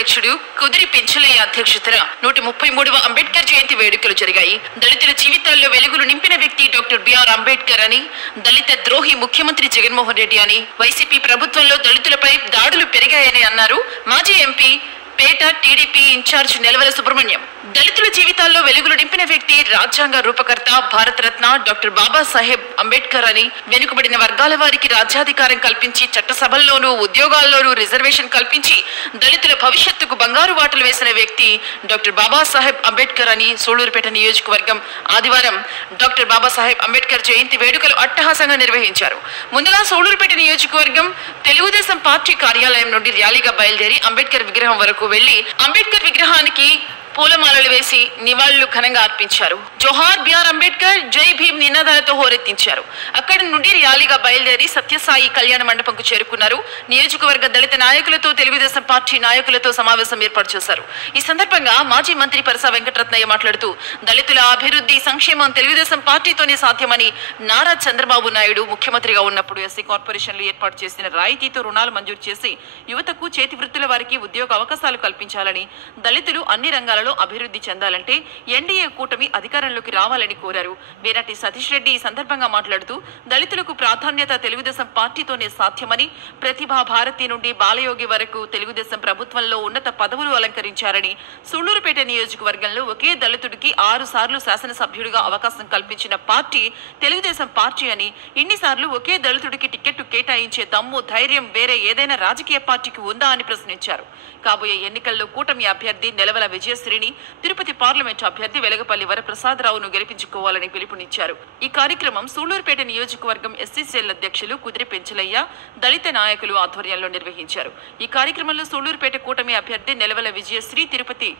అధ్యక్షుడు కుదిరి పెంచలయ్య అధ్యక్షతన 133వ అంబేద్కర్ జయంతి వేడుకలు జరిగాయి. దళితుల జీవితాల్లో వెలుగులు నింపిన వ్యక్తి డాక్టర్ బిఆర్ అంబేద్కర్ అని, దళిత ద్రోహి ముఖ్యమంత్రి జగన్మోహన్ రెడ్డి అని, వైసీపీ ప్రభుత్వంలో దళితులపై దాడులు పెరిగాయని అన్నారు మాజీ ఎంపీ పేట టీడీపీ ఇన్ఛార్జ్ నెలవల సుబ్రహ్మణ్యం. దళితుల జీవితాల్లో వెలుగులు నింపిన వ్యక్తి రాజ్యాంగ రూపకర్త భారతరత్న డాక్టర్ బాబాసాహెబ్ అంబేద్కర్ అని, వెనుకబడిన వర్గాల వారికి రాజ్యాధికారం కల్పించి చట్టసభల్లోనూ ఉద్యోగాల్లోనూ రిజర్వేషన్ కల్పించి దళితుల భవిష్యత్తుకు బంగారు బాటలు వేసిన వ్యక్తి డాక్టర్ బాబాసాహెబ్ అంబేద్కర్ అని సూళ్లూరుపేట నియోజకవర్గం ఆదివారం డాక్టర్ బాబాసాహెబ్ అంబేద్కర్ జయంతి వేడుకలు అట్టహాసంగా నిర్వహించారు. ముందుగా సూళ్లూరుపేట నియోజకవర్గం తెలుగుదేశం పార్టీ కార్యాలయం నుండి ర్యాలీగా బయలుదేరి అంబేద్కర్ విగ్రహం వరకు వెళ్లి అంబేద్కర్ విగ్రహానికి పూలమాలలు వేసి నివాళులు ఘనంగా అర్పించారు. జోహార్ బిఆర్ అంబేద్కర్, జై భీమ్ నినాదాలతో హోరెత్తించారు. అక్కడి నుండి ర్యాలీగా బయలుదేరి సత్యసాయి కళ్యాణ మండపంకు చేరుకున్నారు. నియోజకవర్గ దళిత నాయకులతో తెలుగుదేశం పార్టీ నాయకులతో సమావేశం ఏర్పాటు చేశారు. ఈ సందర్భంగా మాజీ మంత్రి పరసా వెంకటరత్నయ్య మాట్లాడుతూ దళితుల అభివృద్ధి సంక్షేమం తెలుగుదేశం పార్టీతోనే సాధ్యమని, నారా చంద్రబాబు నాయుడు ముఖ్యమంత్రిగా ఉన్నప్పుడు ఎస్సీ కార్పొరేషన్లు ఏర్పాటు చేసిన రాయితీతో రుణాలు మంజూరు చేసి యువతకు చేతి వృత్తుల వారికి ఉద్యోగ అవకాశాలు కల్పించాలని, దళితులు అన్ని రంగాలలో అభివృద్ధి చెందాలంటే ఎన్డీఏ కూటమి అధికారంలోకి రావాలని కోరారు. వేనాటి సతీష్ రెడ్డి ఈ సందర్భంగా మాట్లాడుతూ దళితులకు ప్రాధాన్యత తెలుగుదేశం పార్టీతోనే సాధ్యమని, ప్రతిభా భారతి నుండి బాలయోగి వరకు తెలుగుదేశం ప్రభుత్వంలో ఉన్నత పదవులు అలంకరించారని, సూళ్లూరుపేట నియోజకవర్గంలో ఒకే దళితుడికి 6 సార్లు శాసనసభ్యుడిగా అవకాశం కల్పించిన పార్టీ తెలుగుదేశం పార్టీ అని, ఇన్నిసార్లు ఒకే దళితుడికి టికెట్టు కేటాయించే దమ్ము ధైర్యం వేరే ఏదైనా రాజకీయ పార్టీకి ఉందా అని ప్రశ్నించారు. కాబోయే ఎన్నికల్లో కూటమి అభ్యర్థి నెలవల విజయశ్రీని, తిరుపతి పార్లమెంటు అభ్యర్థి వెలగపల్లి వరప్రసాదరావును గెలిపించుకోవాలని పిలుపునిచ్చారు. ఈ కార్యక్రమం సూళ్లూరుపేట నియోజకవర్గం ఎస్సీ సెల్ అధ్యక్షులు కుదిరి పెంచలయ్య, దళిత నాయకులు ఆధ్వర్యంలో నిర్వహించారు. ఈ కార్యక్రమంలో సూళ్లూరుపేట కూటమి అభ్యర్థి నెలవల విజయశ్రీ,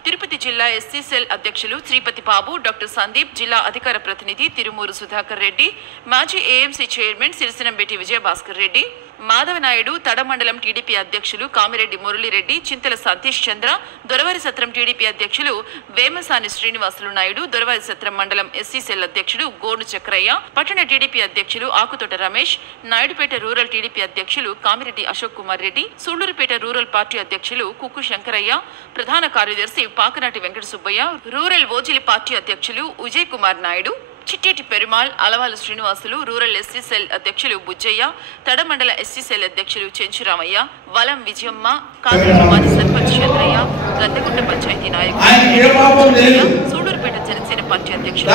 తిరుపతి జిల్లా ఎస్సీ సెల్ అధ్యక్షులు శ్రీపతి బాబు, డాక్టర్ సందీప్, జిల్లా అధికార ప్రతినిధి తిరుమూరు సుధాకర్ రెడ్డి, మాజీ ఏఎంసీ చైర్మన్ సిరిసినంబేటి విజయభాస్కర్ రెడ్డి, మాధవనాయుడు, తడమండలం టీడీపీ అధ్యక్షులు కామిరెడ్డి మురళిరెడ్డి, చింతల సతీష్ చంద్ర, దొరవారి సత్రం టీడీపీ అధ్యక్షులు వేమసాని శ్రీనివాసులు నాయుడు, దొరవారి సత్రం మండలం ఎస్సీ సెల్ అధ్యక్షుడు గోను చక్రయ్య, పట్టణ టీడీపీ అధ్యక్షులు ఆకుతోట రమేష్, నాయుడుపేట రూరల్ టీడీపీ అధ్యక్షులు కామిరెడ్డి అశోక్ కుమార్ రెడ్డి, సూళ్లూరుపేట రూరల్ పార్టీ అధ్యక్షులు కుక్కు శంకరయ్య, ప్రధాన కార్యదర్శి పాకనాటి వెంకట సుబ్బయ్య, రూరల్ ఓజిలి పార్టీ అధ్యక్షులు Vijay Kumar Naidu, Chitteti Perumal, Alavala Srinivasulu, rural SC cell అధ్యక్షులు బుజ్జయ్య, తడమండల ఎస్సీ సెల్ అధ్యక్షులు చెంచురామయ్య, వలం విజయమ్మ, కాకినాడ మాజీ సర్పంచ్ చంద్రయ్య, గద్దెగుంట పంచాయతీ నాయకులు, సూళ్లూరుపేట జనసేన పార్టీ అధ్యక్షులు,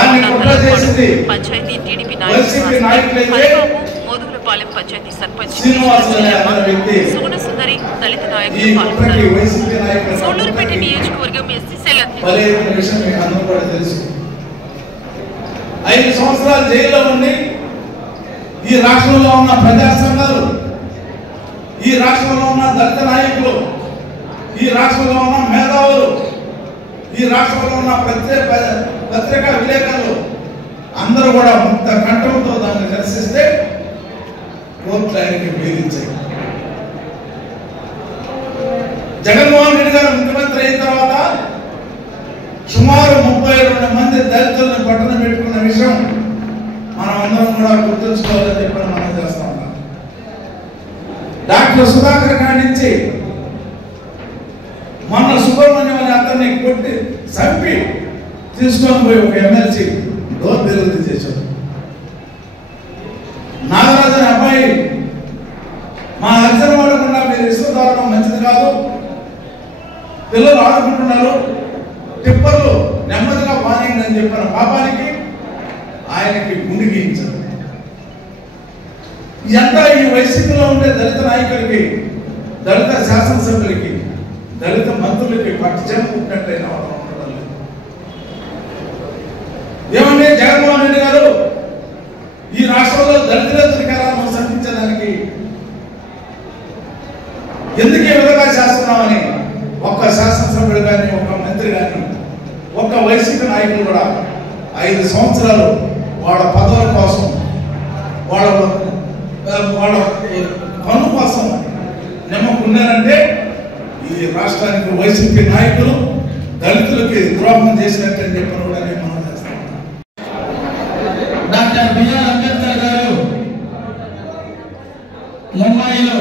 పంచాయతీ టీడీపీ నాయకులు, మోదుగులపాలెం పంచాయతీ సర్పంచ్ సోన సుందరి, దళిత నాయకులు పాల్గొన్నారు. సూళ్లూరుపేట నియోజకవర్గం ఎస్సీ సెల్ అధ్యక్షులు 5 సంవత్సరాలు జైల్లో ఉండి ఈ రాష్ట్రంలో ఉన్న ప్రజా సంఘాలు, ఈ రాష్ట్రంలో ఉన్న దళిత నాయకులు, ఈ రాష్ట్రంలో ఉన్న మేధావులు, ఈ రాష్ట్రంలో ఉన్న పత్రికా విలేకరులు అందరూ కూడా ముక్త కంఠంతో దాన్ని దర్శిస్తే కోర్టులు ఆయనకి వేధించాయి. జగన్మోహన్ రెడ్డి గారు ముఖ్యమంత్రి అయిన తర్వాత సుమారు 32 మంది దళితులను పట్టణ పెట్టుకున్న విషయం మనం అందరం కూడా గుర్తుంచుకోవాలని చెప్పి మనం చేస్తా ఉన్నాం. డాక్టర్ సుధాకర్ కాడి నుంచి మొన్న సుబ్రహ్మణ్యం అనే అతన్ని కొట్టి చంపి తీసుకొని పోయి ఒక ఎమ్మెల్సీ డోర్ డెలివరీ చేశారు. నాగరాజు అనే అబ్బాయి మా అర్జున వాడకుండా మీరు ఇష్టదారుణం మంచిది కాదు, పిల్లలు ఆడుకుంటున్నారు, టిప్పర్లు నెమ్మదిగా పానీయండి అని చెప్పిన పాపానికి ఆయనకి గుండె గీయించారు. ఎంత ఈ వైసీపీలో ఉండే దళిత నాయకులకి, దళిత శాసనసభ్యులకి, దళిత మంత్రులకి పట్టించే పుట్టినట్లయినా ఉండడం లేదు. ఏమంటే జగన్మోహన్ రెడ్డి గారు ఈ రాష్ట్రంలో దళితుల అధికారాలను సంధించడానికి ఎందుకు ఈ విధంగా చేస్తున్నామని ఒక్క శాసనసభ్యుడు కానీ, ఒక మంత్రి కానీ, ఒక్క వైసీపీ నాయకులు కూడా 5 సంవత్సరాలు వాళ్ళ పదవుల కోసం, వాళ్ళ పన్ను కోసం నిమ్మకున్నారంటే ఈ రాష్ట్రానికి వైసీపీ నాయకులు దళితులకి ద్రోహం చేసినట్టు అని చెప్పి కూడా మనం చేస్తాం. డాక్టర్ బిఆర్ అంబేద్కర్ గారు ముంబైలో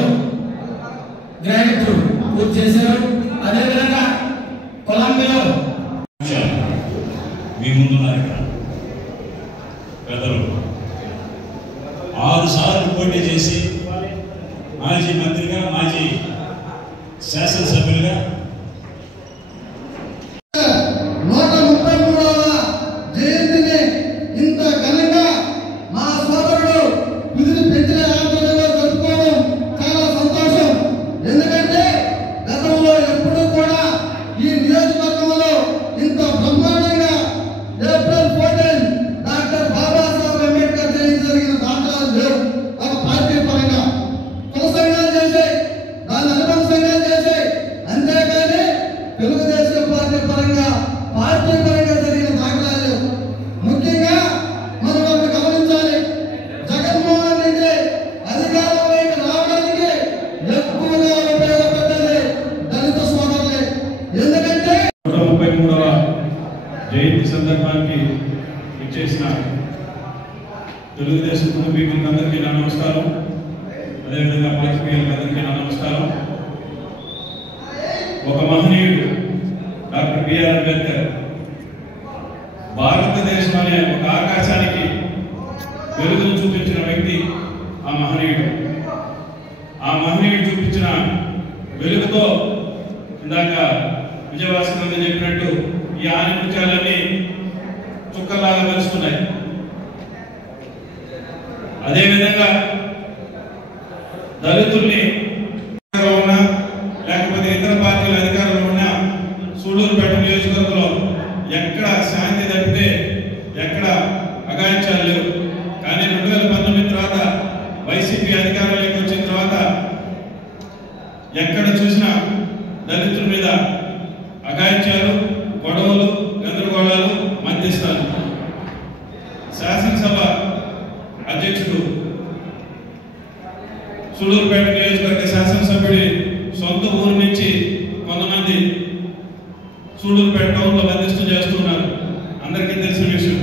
గ్రాడ్యుయేట్ పూర్తి చేశారు. అదేవిధంగా మీ ముందున్నారు ఇక్కడ పెద్దలు 6 సార్లు పోటీ చేసి మాజీ మంత్రిగా మాజీ శాసనసభ్యులుగా 133వ జయంతిని ఇంత ఘనంగా మా సోదరుడు కుదిరి పెంచిన ఆధ్వర్యంలో జరుపుకోవడం చాలా సంతోషం. ఎందుకంటే గతంలో ఎప్పుడూ కూడా ఈ నియోజకవర్గంలో ఇంత బ్రహ్మాండంగా ఏప్రిల్ 14 డాక్టర్ బాబాసాహెబ్ అంబేద్కర్ జయంతి జరిగిన దాఖలాలు లేవు. ఒక పార్టీ పరంగా కుల సంఘాలు చేశాయి, దాన్ని అనుబంధ సంఘాలు చేశాయి. అంతేకాని తెలుగుదేశం పార్టీ పరంగా జరిగిన దాఖలాలు లేవు. ముఖ్యంగా మనం ఒకటి గమనించాలి, జగన్మోహన్ రెడ్డి అధికారంలోకి రావడానికి ఎక్కువగా ఉపయోగపడ్డది దళిత సోదరులే. ఎందుకంటే 133వ జయంతి సందర్భానికి ఇచ్చేసిన తెలుగుదేశం కుటుంబీకులందరికీ నా నమస్కారం. అదేవిధంగా పాత్రికేయులందరికీ నా నమస్కారం. ఒక మహనీయుడు డాక్టర్ బిఆర్ అంబేద్కర్ భారతదేశం అనే ఒక ఆకాశానికి వెలుగును చూపించిన వ్యక్తి ఆ మహనీయుడు. ఆ మహనీయుడు చూపించిన వెలుగుతో ఇందాక విజయవాసంగా చెప్పినట్టు ఈ ఆనిముత్యాలన్నీ చుక్కలాగా మెరుస్తున్నాయి. అదేవిధంగా దళితుల్ని ఉన్నా లేకపోతే ఇతర పార్టీల అధికారంలో ఉన్న సూళ్లూరుపేట నియోజకవర్గంలో ఎక్కడ శాంతి తప్పితే ఎక్కడ అగాయించాలు లేవు. కానీ 2019 తర్వాత వైసీపీ అధికారంలోకి వచ్చిన తర్వాత ఎక్కడ చూసినా దళితుల మీద అగాయించాలు, గొడవలు, గందరగోళాలు, మధ్యస్థాలు. శాసనసభ అధ్యక్షుడు సూళ్లూరుపేట నియోజకవర్గ శాసనసభ్యుడి సొంత ఊరు నుంచి కొంతమంది సూళ్లూరుపేట టౌన్లో బంధిస్తూ చేస్తున్నారు. అందరికీ తెలిసిన విషయం.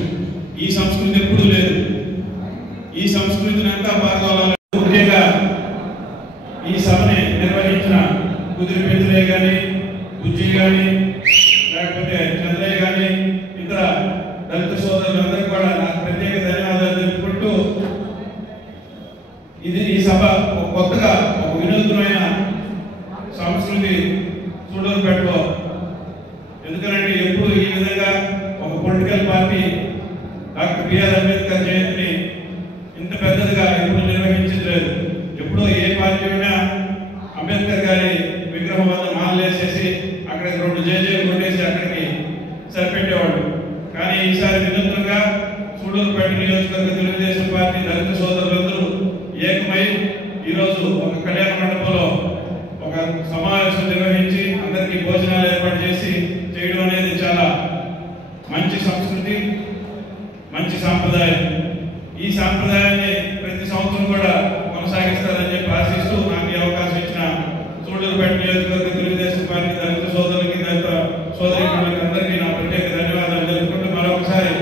ఈ సంస్కృతి ఎప్పుడూ లేదు. ఈ సంస్కృతిని అంతా పాల్గొనాలి. ముఖ్యంగా ఈ సభని నిర్వహించిన కుదిరి పెంచలే కానీ, బుజ్జి కానీ, లేకపోతే చంద్రయ్య కానీ, ఇతర దళిత సోదరులందరికీ కూడా నాకు ప్రత్యేక ధన్యవాదాలు తెలుపుకుంటూ, ఈ సభ కొత్తగా ఒక వినూత్నమైన సంస్కృతి సూళ్లూరుపేటలో. ఎందుకంటే ఎప్పుడు ఈ విధంగా ఒక political party doctor B R Ambedkar జయంతిని ఇంత పెద్దదిగా ఎప్పుడు నిర్వహించలేదు. ఎప్పుడో ఏ పార్టీ అయినా అంబేద్కర్ గారి విగ్రహం వద్ద మాలలేసేసి అక్కడికి 2 జేజేలు కొట్టేసి అక్కడికి సరిపెట్టేవాడు. కానీ ఈసారి వినూత్నంగా సూళ్లూరుపేట నియోజకవర్గ తెలుగుదేశం పార్టీ దళిత సోదరులందరూ ఏకమై ఈరోజు ఒక కళ్యాణ మండపంలో ఒక సమావేశం నిర్వహించి అందరికీ భోజనాలు ఏర్పాటు చేసి చేయడం అనేది చాలా మంచి సంస్కృతి, మంచి సాంప్రదాయం. ఈ సాంప్రదాయాన్ని ప్రతి సంవత్సరం కూడా కొనసాగిస్తారని చెప్పి ఆశిస్తూ నాకు ఈ అవకాశం ఇచ్చిన సూళ్లూరుపేట నియోజకవర్గ తెలుగుదేశం పార్టీ దళిత సోదరులకి, దళిత సోదరీమణులకి అందరికీ నా ప్రత్యేక ధన్యవాదాలు తెలుపుకుంటూ మరొకసారి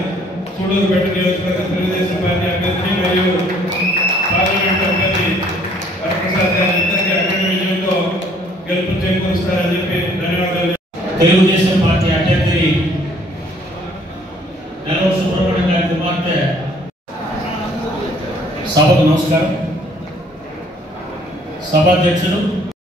సూళ్లూరుపేట నియోజకవర్గ తెలుగుదేశం పార్టీ అభ్యర్థిని మరియు పార్లమెంట్ అభ్యర్థి వరప్రసాద్ గారి ఇద్దరికి అఖండ విజయంతో గెలుపు చేకూరుస్తారని చెప్పి ధన్యవాదాలు. తెలుగుదేశం పార్టీ అభ్యర్థి నెలవ సుబ్రహ్మణ్యం గారి కుమార్తె. సభకు నమస్కారం. సభాధ్యక్షులు